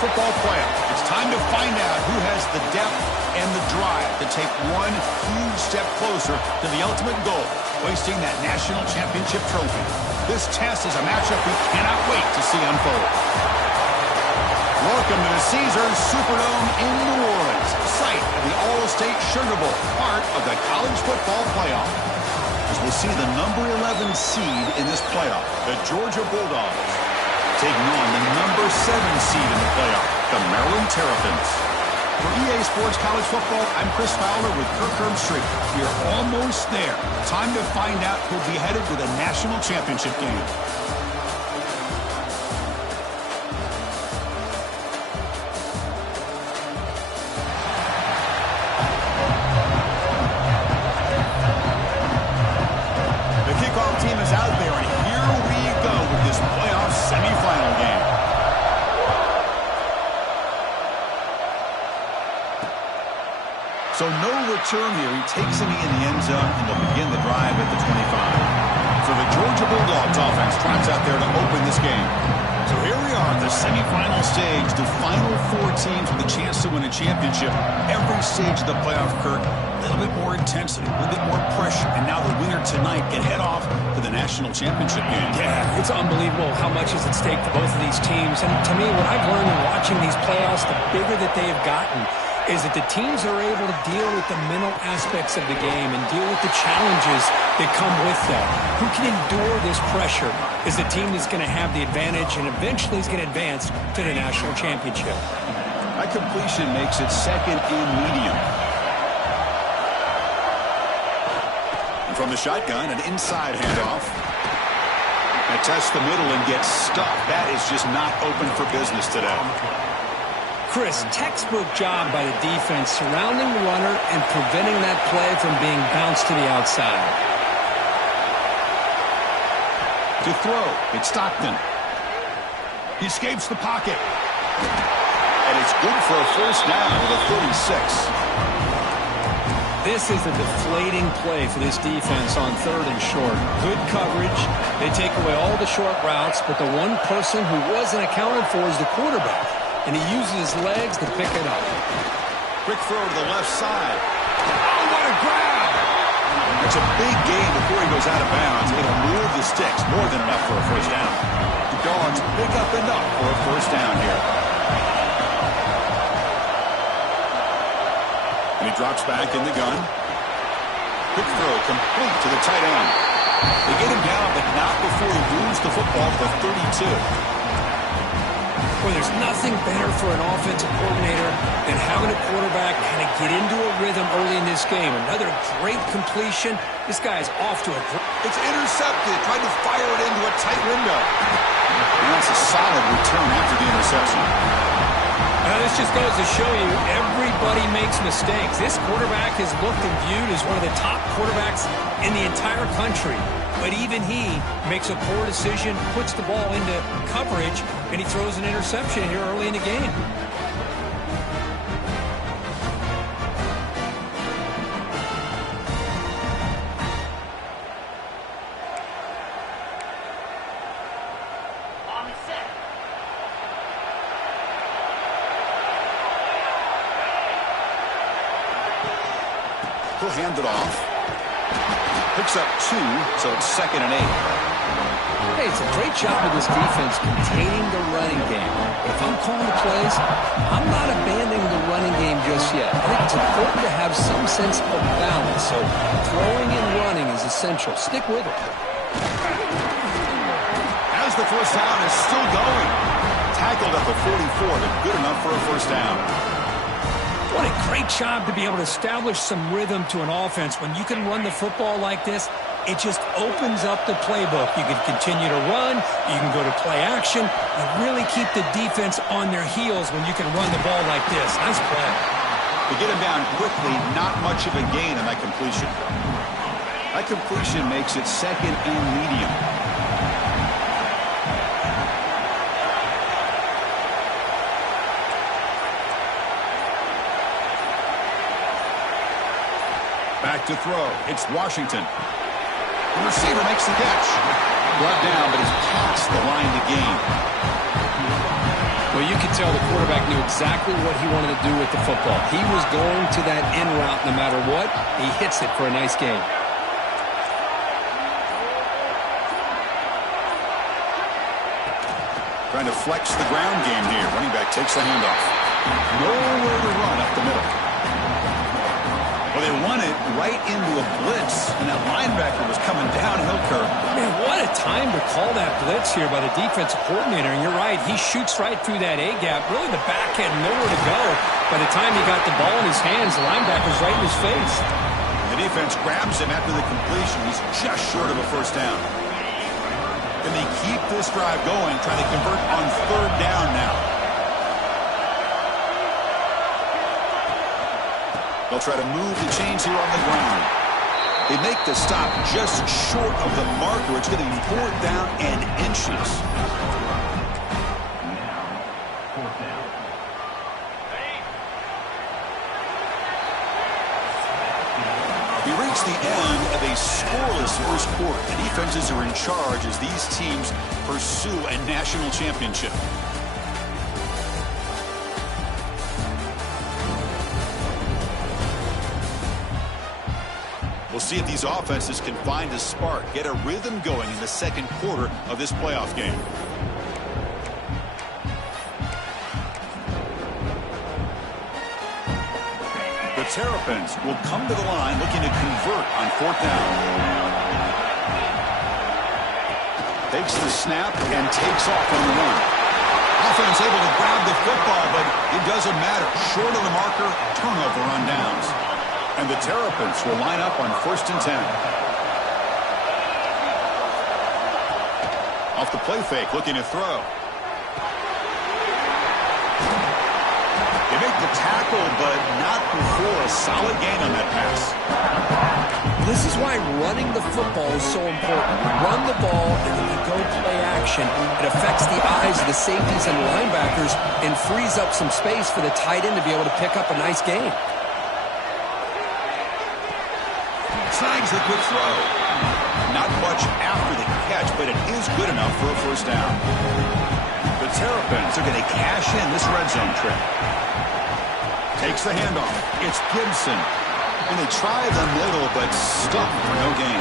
football playoff. It's time to find out who has the depth and the drive to take one huge step closer to the ultimate goal, hoisting that national championship trophy. This test is a matchup we cannot wait to see unfold. Welcome to the Caesars Superdome in New Orleans, site of the All-State Sugar Bowl, part of the college football playoff. As we'll see the number 11 seed in this playoff, the Georgia Bulldogs, taking on the number 7 seed in the playoff, the Maryland Terrapins. For EA Sports College Football, I'm Chris Fowler with Kirk Herbstreit. We are almost there. Time to find out who'll be headed to the national championship game. Team is out there, and here we go with this playoff semifinal game. So no return here. He takes a knee in the end zone, and they'll begin the drive at the 25. So the Georgia Bulldogs offense trots out there to open this game. So here we are at the semifinal stage, the final 4 teams with a chance to win a championship. Every stage of the playoff, Kirk, a little bit more intensity, a little bit more pressure, and now the winner tonight can head off to the national championship game. Yeah, it's unbelievable how much is at stake for both of these teams. And to me, what I've learned in watching these playoffs, the bigger that they have gotten, is that the teams are able to deal with the mental aspects of the game and deal with the challenges that come with that. Who can endure this pressure is the team that's going to have the advantage and eventually is going to advance to the national championship. That completion makes it second and medium. And from the shotgun, an inside handoff. They test the middle and get stuffed. That is just not open for business today. Chris, textbook job by the defense surrounding the runner and preventing that play from being bounced to the outside. To throw, it's Stockton. He escapes the pocket. And it's good for a first down with a 36. This is a deflating play for this defense on 3rd and short. Good coverage. They take away all the short routes, but the one person who wasn't accounted for is the quarterback. And he uses his legs to pick it up. Quick throw to the left side. Oh, what a grab! It's a big gain before he goes out of bounds. It'll move the sticks, more than enough for a first down. The Dogs pick up enough for a first down here. And he drops back in the gun. Quick throw complete to the tight end. They get him down, but not before he moves the football to the 32. Well, there's nothing better for an offensive coordinator than having a quarterback kind of get into a rhythm early in this game. Another great completion. This guy is off to a great... It's intercepted. Tried to fire it into a tight window. And that's a solid return after the interception. Now, this just goes to show you everybody makes mistakes. This quarterback is looked and viewed as one of the top quarterbacks in the entire country. But even he makes a poor decision, puts the ball into coverage, and he throws an interception here early in the game. He'll hand it off. Picks up 2, so it's 2nd and 8. Hey, it's a great job of this defense containing the running game. If I'm calling the plays, I'm not abandoning the running game just yet. I think it's important to have some sense of balance, so throwing and running is essential. Stick with it. As the first down is still going. Tackled at the 44, but good enough for a first down. What a great job to be able to establish some rhythm to an offense. When you can run the football like this, it just opens up the playbook. You can continue to run. You can go to play action. You really keep the defense on their heels when you can run the ball like this. Nice play. To get him down quickly, not much of a gain on that completion. That completion makes it 2nd and medium. Back to throw. It's Washington. The receiver makes the catch. Brought down, but is past the line to gain. Well, Well, you could tell the quarterback knew exactly what he wanted to do with the football. He was going to that in route no matter what. He hits it for a nice gain. Trying to flex the ground game here. Running back takes the handoff. Nowhere to run up the middle. Well, they won it right into a blitz, and that linebacker was coming downhill curve. Man, what a time to call that blitz here by the defensive coordinator. And you're right, he shoots right through that A-gap. Really, the back had nowhere to go. By the time he got the ball in his hands, the linebacker's right in his face. The defense grabs him after the completion. He's just short of a first down. Can they keep this drive going, trying to convert on third down now? They'll try to move the chains here on the ground. They make the stop just short of the marker. It's going to be 4th down and inches. We reach the end of a scoreless first quarter. The defenses are in charge as these teams pursue a national championship. We'll see if these offenses can find a spark, get a rhythm going in the second quarter of this playoff game. The Terrapins will come to the line looking to convert on 4th down. Takes the snap and takes off on the run. Offense able to grab the football, but it doesn't matter. Short of the marker, turnover on downs. And the Terrapins will line up on 1st and 10. Off the play fake, looking to throw. They make the tackle, but not before a solid gain on that pass. This is why running the football is so important. You run the ball, and then you go play action. It affects the eyes of the safeties and linebackers and frees up some space for the tight end to be able to pick up a nice gain. Snags the quick throw. Not much after the catch, but it is good enough for a first down. The Terrapins are going to cash in this red zone trip. Takes the handoff. It's Gibson. And they try the middle, but stuck for no gain.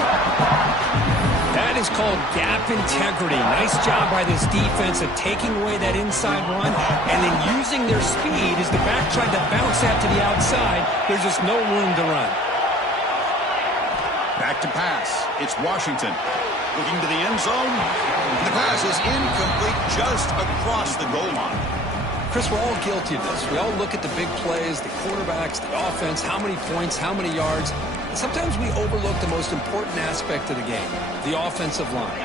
That is called gap integrity. Nice job by this defense of taking away that inside run and then using their speed as the back tried to bounce that to the outside. There's just no room to run. Back to pass. It's Washington. Looking to the end zone. The pass is incomplete just across the goal line. Chris, we're all guilty of this. We all look at the big plays, the quarterbacks, the offense, how many points, how many yards. And sometimes we overlook the most important aspect of the game, the offensive line.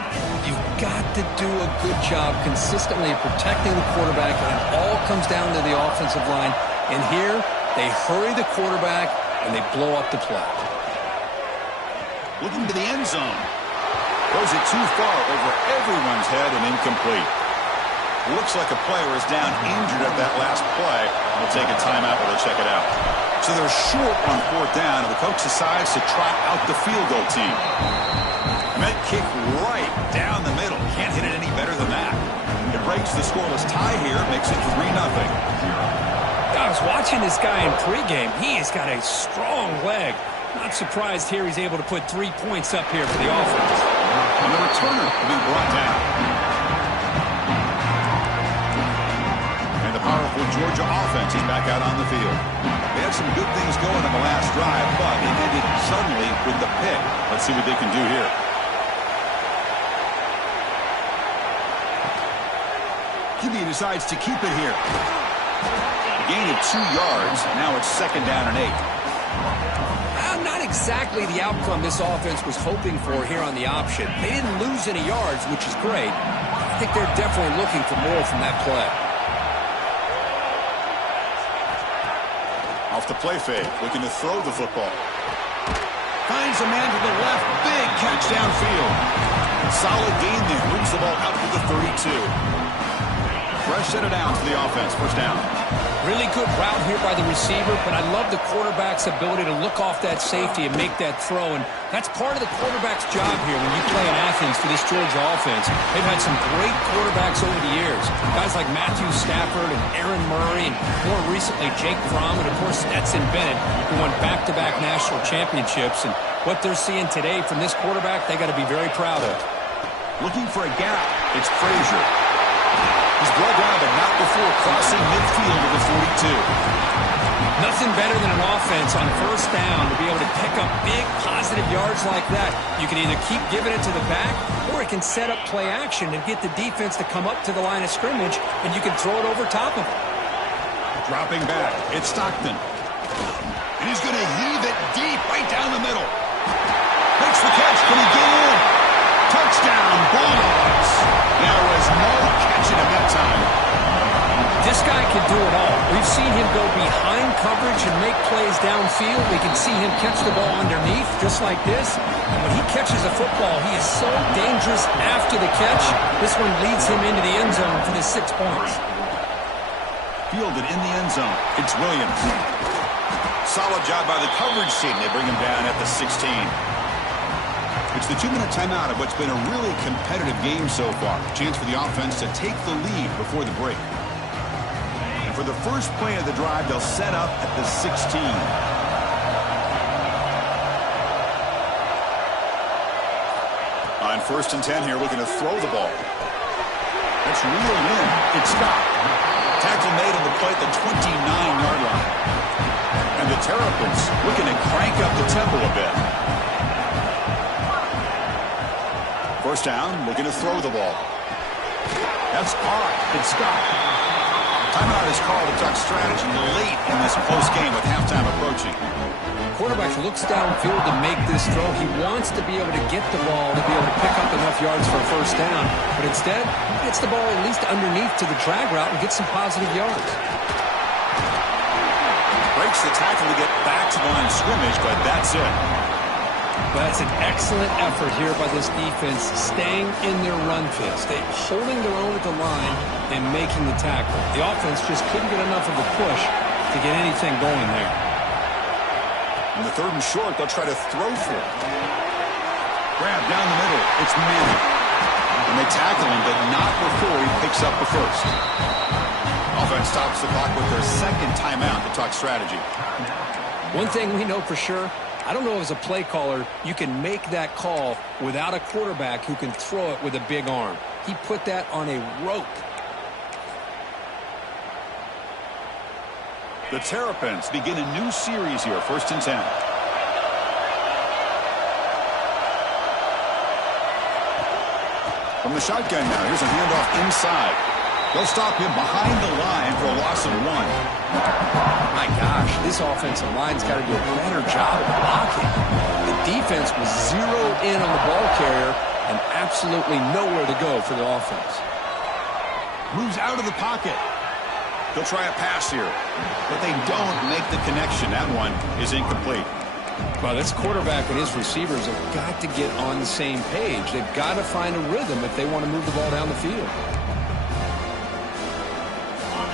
You've got to do a good job consistently protecting the quarterback, and it all comes down to the offensive line. And here, they hurry the quarterback, and they blow up the play. Looking to the end zone. Throws it too far over everyone's head and incomplete. Looks like a player is down injured at that last play. We'll take a timeout while they check it out. So they're short on 4th down, and the coach decides to trot out the field goal team. Met kick right down the middle. Can't hit it any better than that. It breaks the scoreless tie here, makes it 3-0. I was watching this guy in pregame. He has got a strong leg. Not surprised here he's able to put 3 points up here for the offense. And the returner will be brought down. And the powerful Georgia offense is back out on the field. They had some good things going on the last drive, but it ended suddenly with the pick. Let's see what they can do here. QB decides to keep it here. A gain of 2 yards. Now it's 2nd down and 8. Not exactly the outcome this offense was hoping for here on the option. They didn't lose any yards, which is great. I think they're definitely looking for more from that play. Off the play fake, looking to throw the football. Finds a man to the left, big catch downfield. Solid gain there, moves the ball out to the 32. Fresh set of downs for the offense, first down. Really good route here by the receiver, but I love the quarterback's ability to look off that safety and make that throw. And that's part of the quarterback's job here when you play in Athens for this Georgia offense. They've had some great quarterbacks over the years. Guys like Matthew Stafford and Aaron Murray, and more recently Jake Fromm, and of course Stetson Bennett, who won back-to-back national championships. And what they're seeing today from this quarterback, they got to be very proud of. Looking for a gap. It's Frazier. He's brought down, but not before crossing midfield of the 42. Nothing better than an offense on first down to be able to pick up big positive yards like that. You can either keep giving it to the back, or it can set up play action and get the defense to come up to the line of scrimmage, and you can throw it over top of it. Dropping back, it's Stockton. And he's going to heave it deep right down the middle. Makes the catch. Can he get in? Touchdown, Bulldogs. There was no catching him that time. This guy can do it all. We've seen him go behind coverage and make plays downfield. We can see him catch the ball underneath, just like this. And when he catches a football, he is so dangerous after the catch. This one leads him into the end zone for the 6 points. Fielded in the end zone. It's Williams. Solid job by the coverage team. They bring him down at the 16. It's the 2-minute timeout of what's been a really competitive game so far. Chance for the offense to take the lead before the break. And for the first play of the drive, they'll set up at the 16. On 1st and 10 here, looking to throw the ball. That's reeled in. It's stopped. Tackle made on the play at the 29-yard line. And the Terrapins looking to crank up the tempo a bit. First down, looking to throw the ball. That's odd. It's Scott. Timeout is called to talk strategy late in this close game with halftime approaching. Quarterback looks downfield to make this throw. He wants to be able to get the ball to be able to pick up enough yards for a first down. But instead, he gets the ball at least underneath to the drag route and gets some positive yards. Breaks the tackle to get back to the line of scrimmage, but that's it. But that's an excellent effort here by this defense, staying in their run fits. They're holding their own at the line and making the tackle. The offense just couldn't get enough of a push to get anything going there. In the 3rd and short, they'll try to throw for it. Grab down the middle. It's Manning. And they tackle him, but not before he picks up the first. Offense stops the clock with their 2nd timeout to talk strategy. One thing we know for sure, I don't know as a play caller, you can make that call without a quarterback who can throw it with a big arm. He put that on a rope. The Terrapins begin a new series here, 1st and 10. From the shotgun now, here's a handoff inside. They'll stop him behind the line for a loss of 1. My gosh, this offensive line's got to do a better job of blocking. The defense was zeroed in on the ball carrier and absolutely nowhere to go for the offense. Moves out of the pocket. They'll try a pass here, but they don't make the connection. That one is incomplete. Well, this quarterback and his receivers have got to get on the same page. They've got to find a rhythm if they want to move the ball down the field.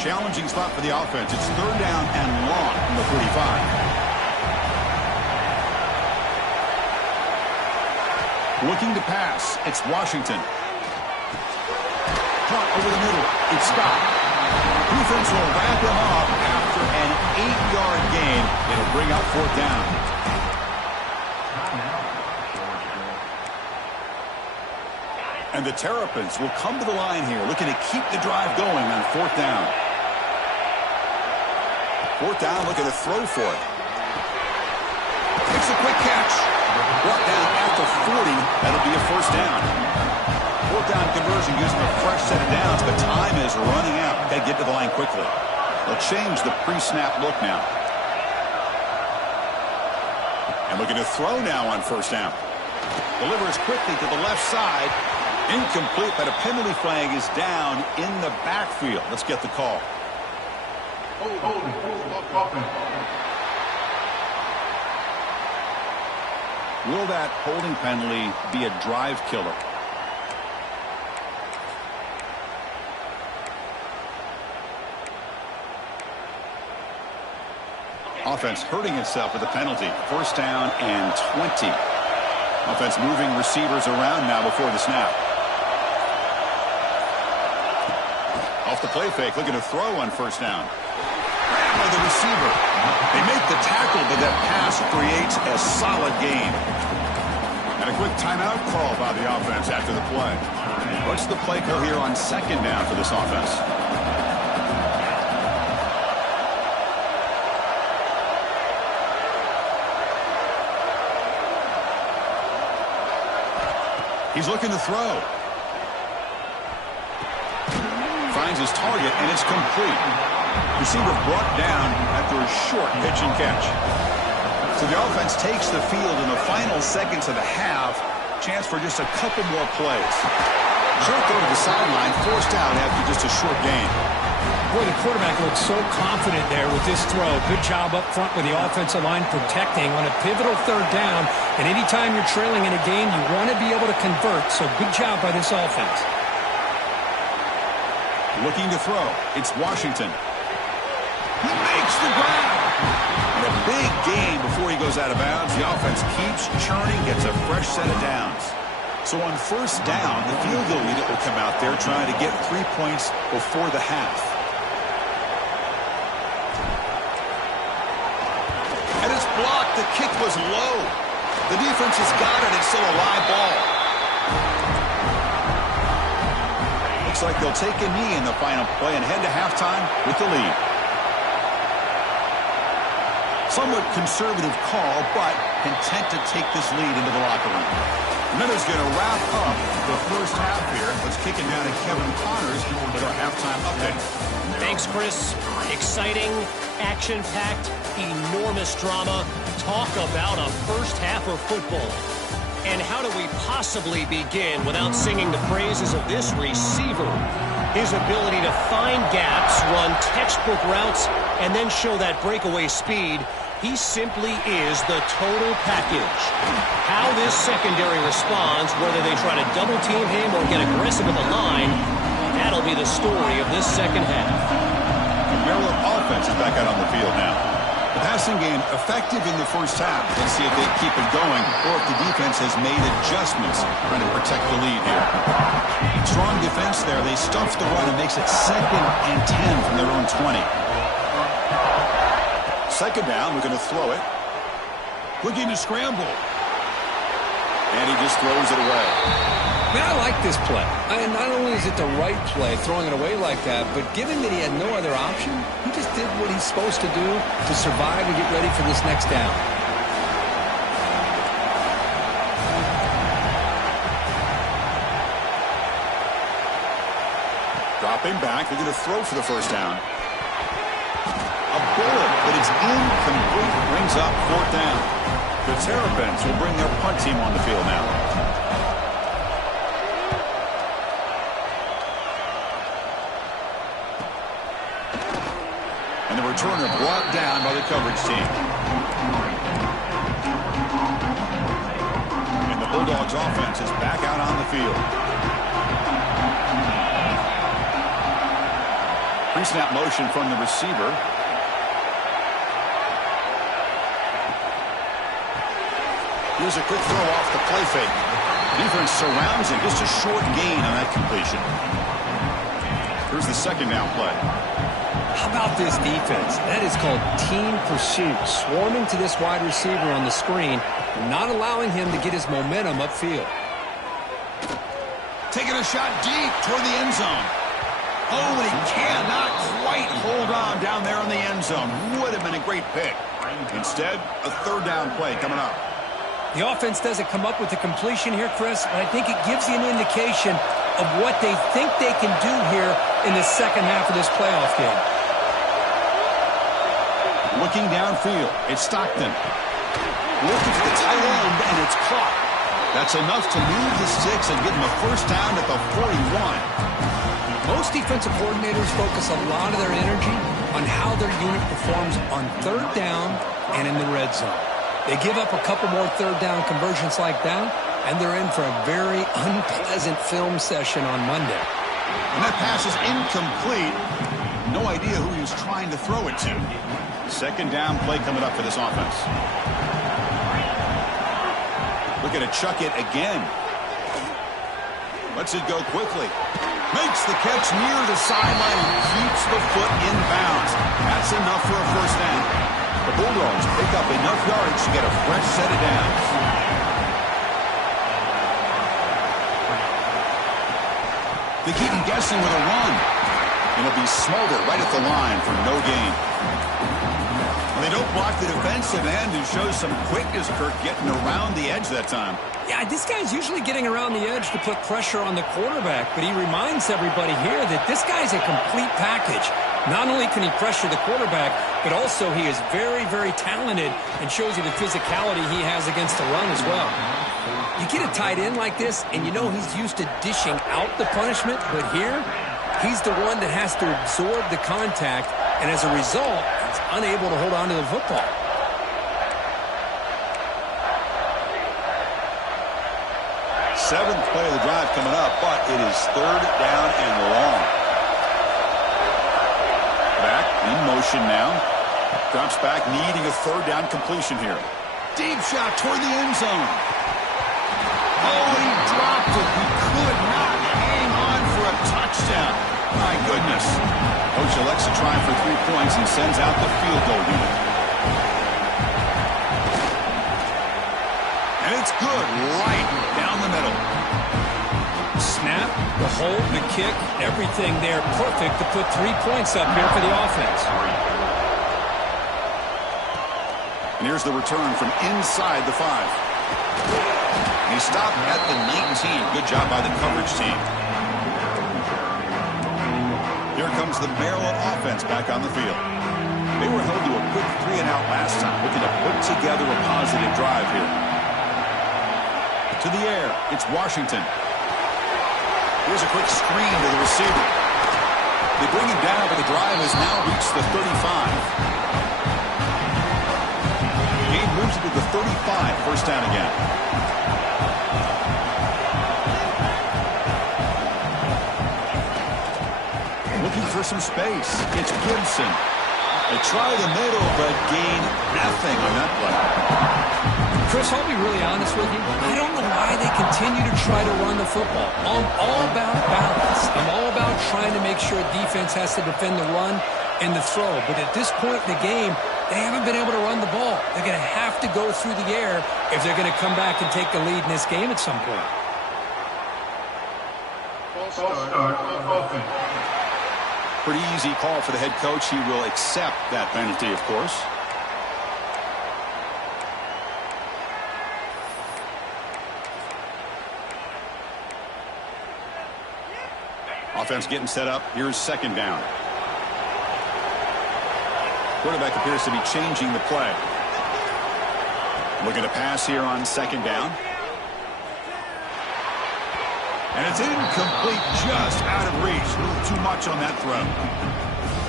Challenging spot for the offense. It's 3rd down and long from the 45. Looking to pass. It's Washington. Caught over the middle. It's Scott. Defense will wrap him up after an 8-yard gain. It'll bring up 4th down. And the Terrapins will come to the line here, looking to keep the drive going on 4th down. 4th down, looking to throw for it. Makes a quick catch. Brought down at the 40. That'll be a 1st down. 4th down conversion gives them a fresh set of downs, but time is running out. Got to get to the line quickly. They'll change the pre-snap look now. And looking to throw now on 1st down. Delivers quickly to the left side. Incomplete, but a penalty flag is down in the backfield. Let's get the call. Will that holding penalty be a drive killer? Offense hurting itself with a penalty. First down and 20. Offense moving receivers around now before the snap. Off the play fake, looking to throw on first down. Grab by the receiver. They make the tackle, but that pass creates a solid gain. And a quick timeout call by the offense after the play. What's the play call here on second down for this offense? He's looking to throw. Finds his target, and it's complete. Receiver brought down after a short pitch and catch. So the offense takes the field in the final seconds of the half. Chance for just a couple more plays. Short throw to the sideline, forced out after just a short gain. Boy, the quarterback looks so confident there with this throw. Good job up front with the offensive line protecting on a pivotal third down. And anytime you're trailing in a game, you want to be able to convert. So good job by this offense. Looking to throw. It's Washington. He makes the grab. And a big gain before he goes out of bounds. The offense keeps churning, gets a fresh set of downs. So on first down, the field goal unit will come out there trying to get 3 points before the half. And it's blocked. The kick was low. The defense has got it. It's still a live ball. Looks like they'll take a knee in the final play and head to halftime with the lead. Somewhat conservative call, but content to take this lead into the locker room. Miller's going to wrap up the first half here. Let's kick it down to Kevin Connors with our halftime update. Thanks, Chris. Exciting, action-packed, enormous drama. Talk about a first half of football. And how do we possibly begin without singing the praises of this receiver? His ability to find gaps, run textbook routes, and then show that breakaway speed. He simply is the total package. How this secondary responds, whether they try to double-team him or get aggressive at the line, that'll be the story of this second half. The Maryland offense is back out on the field now. The passing game effective in the first half. Let's see if they keep it going or if the defense has made adjustments trying to protect the lead here. Strong defense there. They stuff the run and makes it 2nd and 10 from their own 20. Second down, we're going to throw it. Looking to scramble. And he just throws it away. Man, I like this play. Not only is it the right play, throwing it away like that, but given that he had no other option, he just did what he's supposed to do to survive and get ready for this next down. Dropping back, they're going to throw for the first down. A bullet, but it's incomplete. Brings up 4th down. The Terps will bring their punt team on the field now. And the returner brought down by the coverage team. And the Bulldogs offense is back out on the field. Pre-snap motion from the receiver. Here's a quick throw off the play fake. Defense surrounds him. Just a short gain on that completion. Here's the second down play. How about this defense? That is called team pursuit. Swarming to this wide receiver on the screen, not allowing him to get his momentum upfield. Taking a shot deep toward the end zone. Oh, and he cannot quite hold on down there in the end zone. Would have been a great pick. Instead, a 3rd down play coming up. The offense doesn't come up with the completion here, Chris, but I think it gives you an indication of what they think they can do here in the second half of this playoff game. Looking downfield, it's Stockton. Looking for the tight end, and it's caught. That's enough to move the sticks and give them a first down at the 41. Most defensive coordinators focus a lot of their energy on how their unit performs on 3rd down and in the red zone. They give up a couple more 3rd down conversions like that, and they're in for a very unpleasant film session on Monday. And that pass is incomplete. no idea who he was trying to throw it to. Second down play coming up for this offense. Looking to chuck it again. Lets it go quickly. Makes the catch near the sideline and keeps the foot in bounds. That's enough for a first down. The Bulldogs pick up enough yards to get a fresh set of downs. They keep him guessing with a run. And it'll be smothered right at the line for no gain. They don't block the defensive end and shows some quickness, Kirk, getting around the edge that time. Yeah, this guy's usually getting around the edge to put pressure on the quarterback, but he reminds everybody here that this guy's a complete package. Not only can he pressure the quarterback, but also he is very, very talented and shows you the physicality he has against the run as well. You get a tight end like this, and you know he's used to dishing out the punishment, but here, he's the one that has to absorb the contact, and as a result, he's unable to hold on to the football. Seventh play of the drive coming up, but it is third down and long. Back in motion now. Drops back, needing a third down completion here. Deep shot toward the end zone. Oh, he dropped it. He could not hang on for a touchdown. My goodness. Coach elects to try for 3 points and sends out the field goal unit. And it's good right down the middle. Snap, the hold, the kick, everything there perfect to put 3 points up here for the offense. And here's the return from inside the 5. He stopped at the 19. Good job by the coverage team. Here comes the Maryland offense back on the field. They were held to a quick 3-and-out last time, looking to put together a positive drive here. To the air, it's Washington. Here's a quick screen to the receiver. They bring him down, but the drive has now reached the 35. Game moves it to the 35, first down again. Looking for some space. It's Gibson. They try the middle, but gain nothing on that play. Chris, I'll be really honest with you. I don't know why they continue to try to run the football. I'm all about balance. I'm all about trying to make sure defense has to defend the run and the throw. But at this point in the game, they haven't been able to run the ball. They're going to have to go through the air if they're going to come back and take the lead in this game at some point. Pretty easy call for the head coach. He will accept that penalty, of course. Offense getting set up. Here's second down. Quarterback appears to be changing the play. Looking to pass here on second down. And it's incomplete, just out of reach. A little too much on that throw.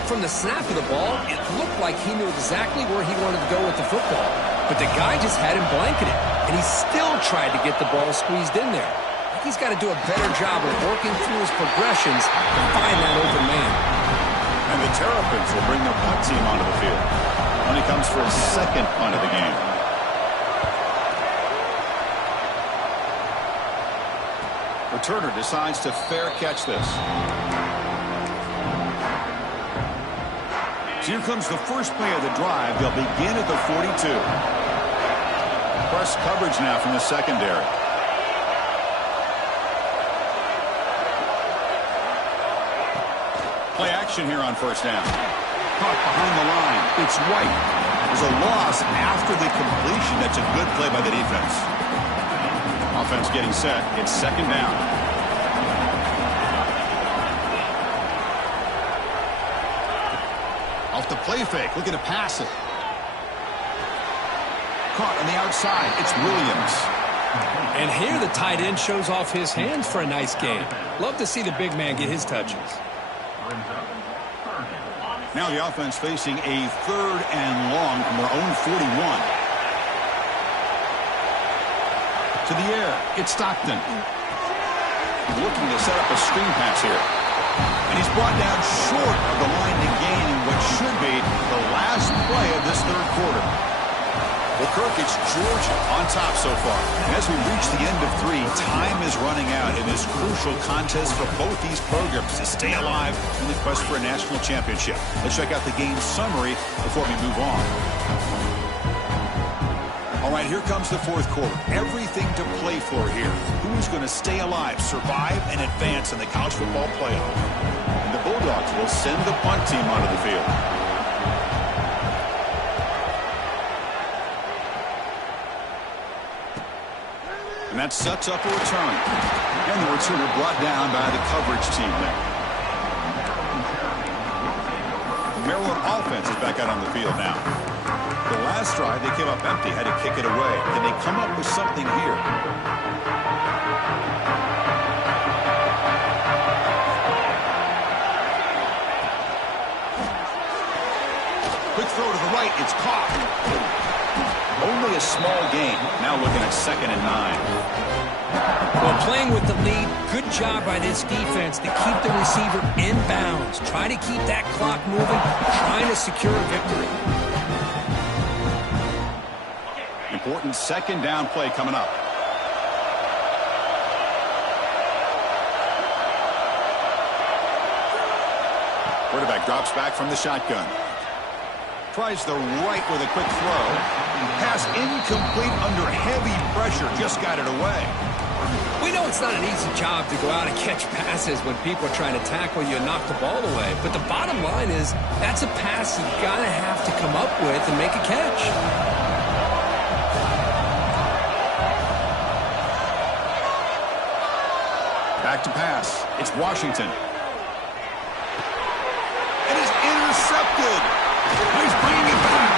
From the snap of the ball, it looked like he knew exactly where he wanted to go with the football. But the guy just had him blanketed, and he still tried to get the ball squeezed in there. He's got to do a better job of working through his progressions to find that open man. And the Terps will bring their punt team onto the field. When he comes for his second punt of the game. Returner decides to fair catch this. So here comes the first play of the drive. They'll begin at the 42. Press coverage now from the secondary. Play action here on first down. Caught behind the line. It's White. There's a loss after the completion. That's a good play by the defense. Offense getting set. It's second down. Off the play fake. Looking to pass it. Caught on the outside. It's Williams. And here the tight end shows off his hands for a nice game. Love to see the big man get his touches. Now the offense facing a third and long from their own 41. To the air, it's Stockton. Looking to set up a screen pass here. And he's brought down short of the line to gain in what should be the last play of this third quarter. Well, Kirk, it's Georgia on top so far. And as we reach the end of 3, time is running out in this crucial contest for both these programs to stay alive in the quest for a national championship. Let's check out the game summary before we move on. All right, here comes the fourth quarter. Everything to play for here. Who's going to stay alive, survive, and advance in the college football playoff? And the Bulldogs will send the punt team onto the field. And that sets up a return. And the returner brought down by the coverage team there. The Maryland offense is back out on the field now. The last drive, they came up empty, had to kick it away. Can they come up with something here? Quick throw to the right. It's caught. Only a small gain. Now looking at 2nd and 9. Well, playing with the lead, good job by this defense to keep the receiver in bounds. Try to keep that clock moving, trying to secure a victory. Important 2nd down play coming up. Quarterback drops back from the shotgun. Tries the right with a quick throw. Pass incomplete under heavy pressure. Just got it away. We know it's not an easy job to go out and catch passes when people are trying to tackle you and knock the ball away. But the bottom line is that's a pass you gotta have to come up with and make a catch. Back to pass. It's Washington. It is intercepted. He's bringing it back.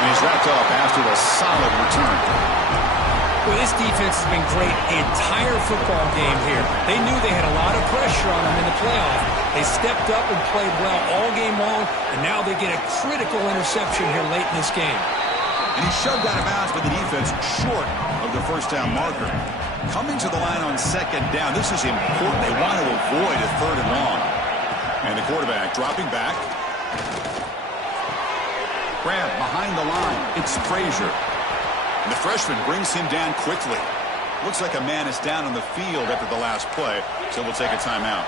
And he's wrapped up after a solid return. Well, this defense has been great the entire football game here. They knew they had a lot of pressure on them in the playoff. They stepped up and played well all game long, and now they get a critical interception here late in this game. And he shoved out of bounds by the defense short of the first down marker. Coming to the line on 2nd down, this is important. They want to avoid a 3rd and long. And the quarterback dropping back. Grab behind the line. It's Frazier. And the freshman brings him down quickly. Looks like a man is down on the field after the last play, so we'll take a timeout.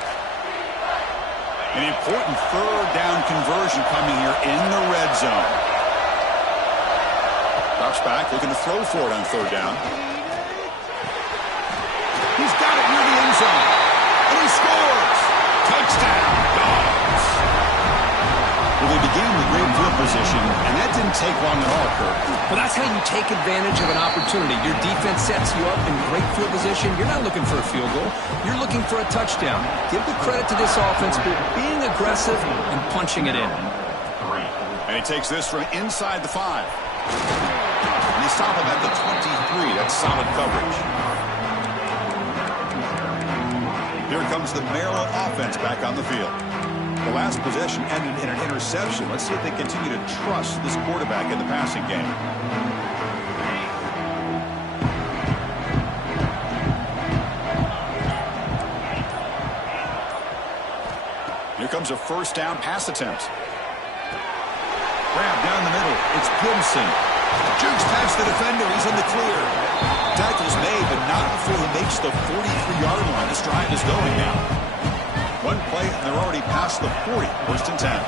An important 3rd down conversion coming here in the red zone. Drops back, looking to throw for it on 3rd down. He's got it near the end zone. And he scores! Touchdown, Dogs! Well, they began with great field position, and that didn't take long at all, Kirk. Well, that's how you take advantage of an opportunity. Your defense sets you up in great field position. You're not looking for a field goal. You're looking for a touchdown. Give the credit to this offense for being aggressive and punching it in. And he takes this from inside the 5. And they stop him at the 23. That's solid coverage. Here comes the Maryland offense back on the field. The last possession ended in an interception. Let's see if they continue to trust this quarterback in the passing game. Here comes a 1st down pass attempt. Grab down the middle. It's Gibson. Jukes past the defender. He's in the clear. Tackle's made, but not before he makes the 43-yard line. This drive is going now. One play, and they're already past the 40. 1st and 10.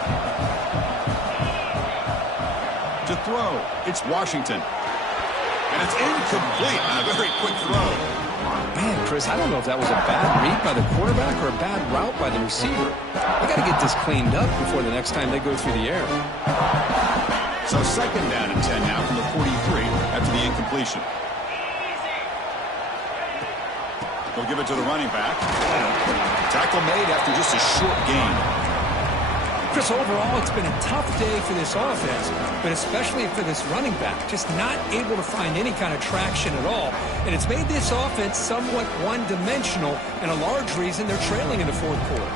To throw, it's Washington. And it's incomplete on a very quick throw. Man, Chris, I don't know if that was a bad read by the quarterback or a bad route by the receiver. I got to get this cleaned up before the next time they go through the air. So 2nd down and 10 now from the 43 after the incompletion. They'll give it to the running back. Tackle made after just a short gain. Chris, overall, it's been a tough day for this offense, but especially for this running back, just not able to find any kind of traction at all. And it's made this offense somewhat one-dimensional, and a large reason they're trailing in the 4th quarter.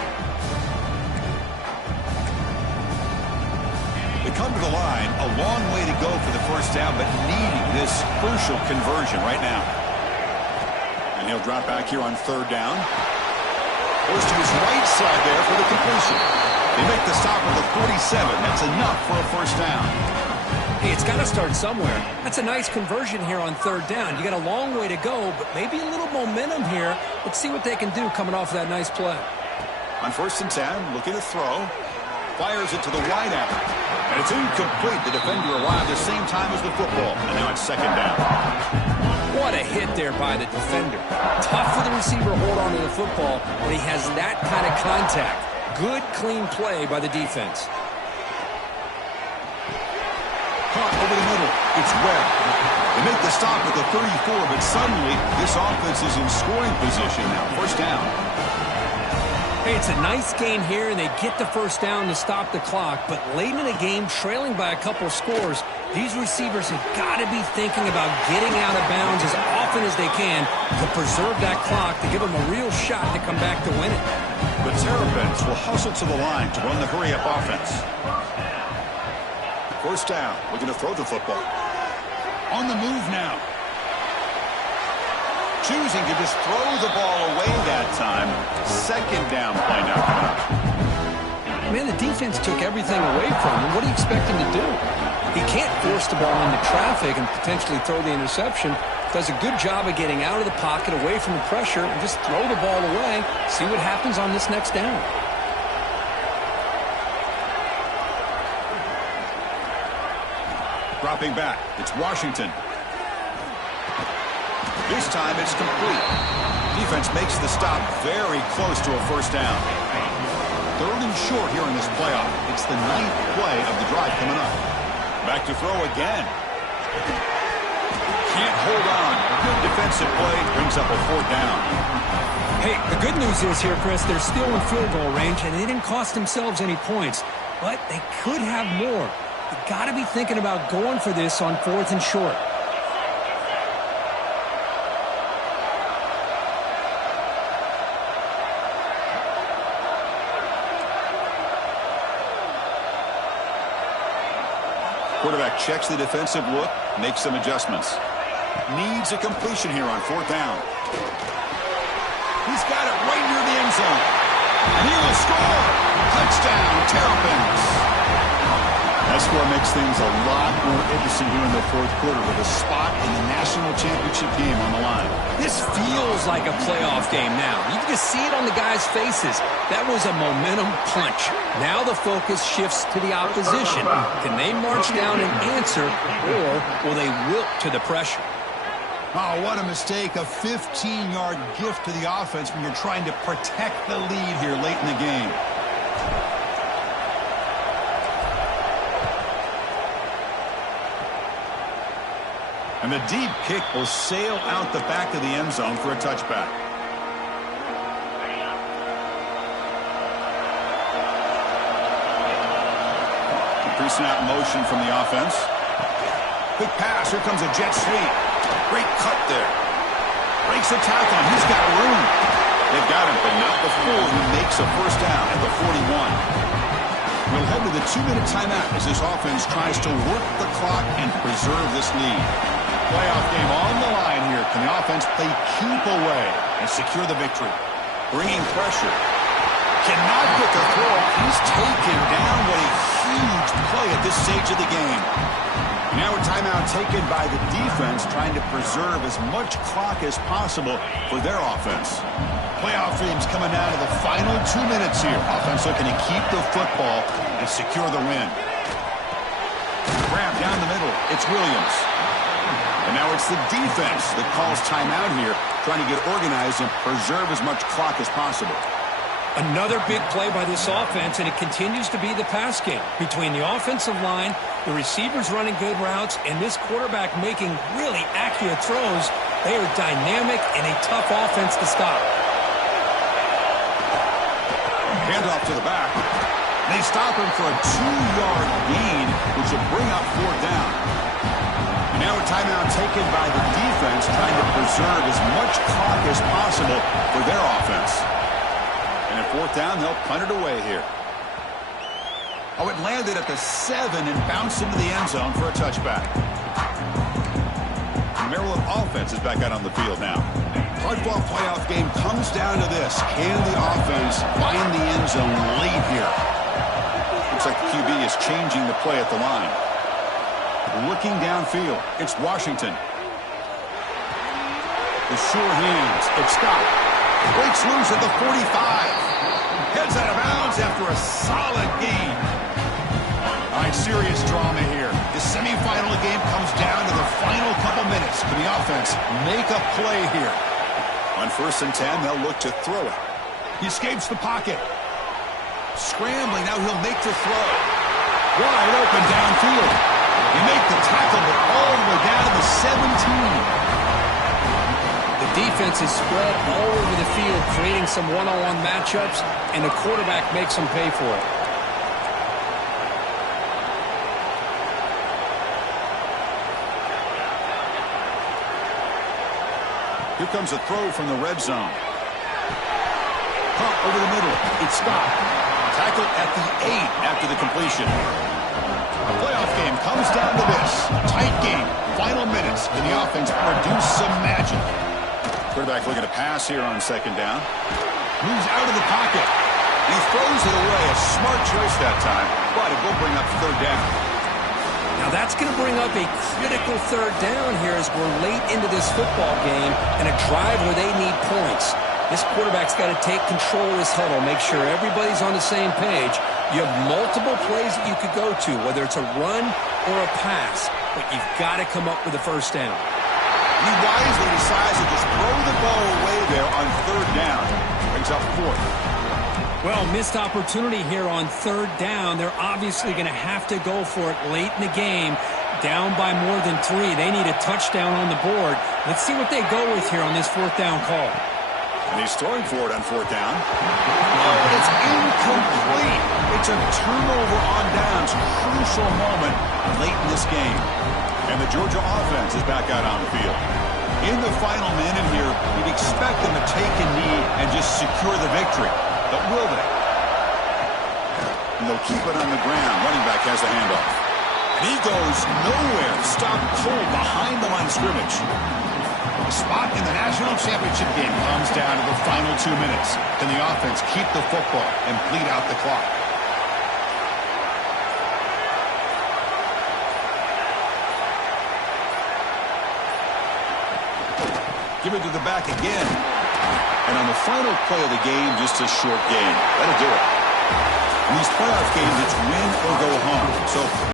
They come to the line, a long way to go for the 1st down, but needing this crucial conversion right now. And he'll drop back here on 3rd down. Goes to his right side there for the completion. They make the stop at the 47. That's enough for a first down. Hey, it's got to start somewhere. That's a nice conversion here on third down. You got a long way to go, but maybe a little momentum here. Let's see what they can do coming off that nice play. On 1st and 10, looking to throw. Fires it to the wide out. And it's incomplete. The defender arrived the same time as the football. And now it's 2nd down. What a hit there by the defender. Tough for the receiver to hold on to the football when he has that kind of contact. Good, clean play by the defense. Caught over the middle. It's Webb. They make the stop at the 34, but suddenly this offense is in scoring position now. First down. Hey, it's a nice gain here, and they get the first down to stop the clock. But late in the game, trailing by a couple scores, these receivers have got to be thinking about getting out of bounds as often as they can to preserve that clock to give them a real shot to come back to win it. The Terps will hustle to the line to run the hurry-up offense. First down. Looking to throw the football. On the move now. Choosing to just throw the ball away that time. 2nd down play now coming up. Man, the defense took everything away from him. What do you expect him to do? He can't force the ball into traffic and potentially throw the interception. Does a good job of getting out of the pocket, away from the pressure, and just throw the ball away. See what happens on this next down. Dropping back. It's Washington. This time it's complete. Defense makes the stop very close to a first down. 3rd and short here in this playoff. It's the 9th play of the drive coming up. Back to throw again. Can't hold on. A good defensive play brings up a 4th down. Hey, the good news is here, Chris, they're still in field goal range, and they didn't cost themselves any points. But they could have more. You got to be thinking about going for this on 4th and short. Quarterback checks the defensive look, makes some adjustments. Needs a completion here on 4th down. He's got it right near the end zone. And he will score. Touchdown, Terps. That score makes things a lot more interesting here in the 4th quarter with a spot in the national championship game on the line. This feels like a playoff game now. You can just see it on the guys' faces. That was a momentum punch. Now the focus shifts to the opposition. Can they march down and answer, or will they wilt to the pressure? Oh, what a mistake. A 15-yard gift to the offense when you're trying to protect the lead here late in the game. And the deep kick will sail out the back of the end zone for a touchback. Pre-snap motion from the offense. Quick pass. Here comes a jet sweep. Great cut there. Breaks a tackle. He's got room. They've got him, but not before he makes a first down at the 41. We'll head to the 2-minute timeout as this offense tries to work the clock and preserve this lead. Playoff game on the line here. Can the offense play keep away and secure the victory? Bringing pressure. Cannot get the throw. He's taken down. What a huge play at this stage of the game. Now a timeout taken by the defense, trying to preserve as much clock as possible for their offense. Playoff games coming down to the final 2 minutes here. Offense looking to keep the football and secure the win. Grab down the middle. It's Williams. And now it's the defense that calls timeout here, trying to get organized and preserve as much clock as possible. Another big play by this offense, and it continues to be the pass game. Between the offensive line, the receivers running good routes, and this quarterback making really accurate throws, they are dynamic and a tough offense to stop. Handoff to the back. They stop him for a 2-yard gain, which will bring up 4th down. And now a timeout taken by the defense, trying to preserve as much clock as possible for their offense. And at 4th down, they'll punt it away here. Oh, it landed at the 7 and bounced into the end zone for a touchback. The Maryland offense is back out on the field now. Hardball playoff game comes down to this. Can the offense find the end zone late here? Looks like the QB is changing the play at the line. Looking downfield, it's Washington. The sure hands, it's Scott. Breaks loose at the 45. Heads out of bounds after a solid gain. All right, serious drama here. The semifinal game comes down to the final couple minutes. Can the offense make a play here? On 1st and 10, they'll look to throw it. He escapes the pocket. Scrambling, now he'll make the throw. Wide open downfield. He make the tackle, but all the way down to the 17. The defense is spread all over the field, creating some one-on-one matchups, and the quarterback makes them pay for it. Here comes a throw from the red zone. Pump over the middle. It's Scott. Tackled at the 8 after the completion. A playoff game comes down to this. Tight game. Final minutes. Can the offense produce some magic? Quarterback looking to pass here on 2nd down. Moves out of the pocket. He throws it away. A smart choice that time, but it will bring up 3rd down. Now that's going to bring up a critical 3rd down here as we're late into this football game and a drive where they need points. This quarterback's got to take control of this huddle, make sure everybody's on the same page. You have multiple plays that you could go to, whether it's a run or a pass, but you've got to come up with a 1st down. He wisely decides to just throw the ball away there on 3rd down. Brings up 4th. Well, missed opportunity here on 3rd down. They're obviously going to have to go for it late in the game. Down by more than 3. They need a touchdown on the board. Let's see what they go with here on this 4th down call. And he's throwing for it on 4th down. Oh, it's incomplete. It's a turnover on downs. Crucial moment late in this game. And the Georgia offense is back out on the field. In the final minute here, you'd expect them to take a knee and just secure the victory. But will they? And they'll keep it on the ground. Running back has the handoff. And he goes nowhere. Stop cold behind the line of scrimmage. The spot in the national championship game comes down to the final 2 minutes. Can the offense keep the football and bleed out the clock? Give it to the back again. And on the final play of the game, just a short gain. That'll do it. In these playoff games, it's win or go home. So